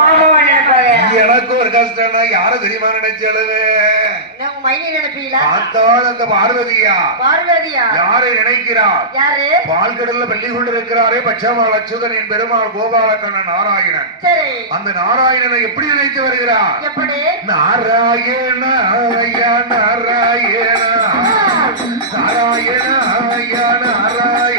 பாவமா நினைப்பாங்க. எனக்கு ஒரு கஷ்டம்னா யார தெரியுமா நினைச்சது? மைனி நினைப்பீங்களா? அந்த பார்வதியா? பார்வதியா யாரை நினைக்கிறார்? யாரு? பால்கடல்ல பள்ளி கொண்டிருக்கிறாரே பச்சமால் அச்சுதன் என் பெருமாள் கோபாலக்கண்ணன் நாராயணன். சரி, அந்த நாராயணனை எப்படி நினைத்து வருகிறார்? எப்படி? நாராயண ஐயா நாராயண நாராயண ஐயா நாராயண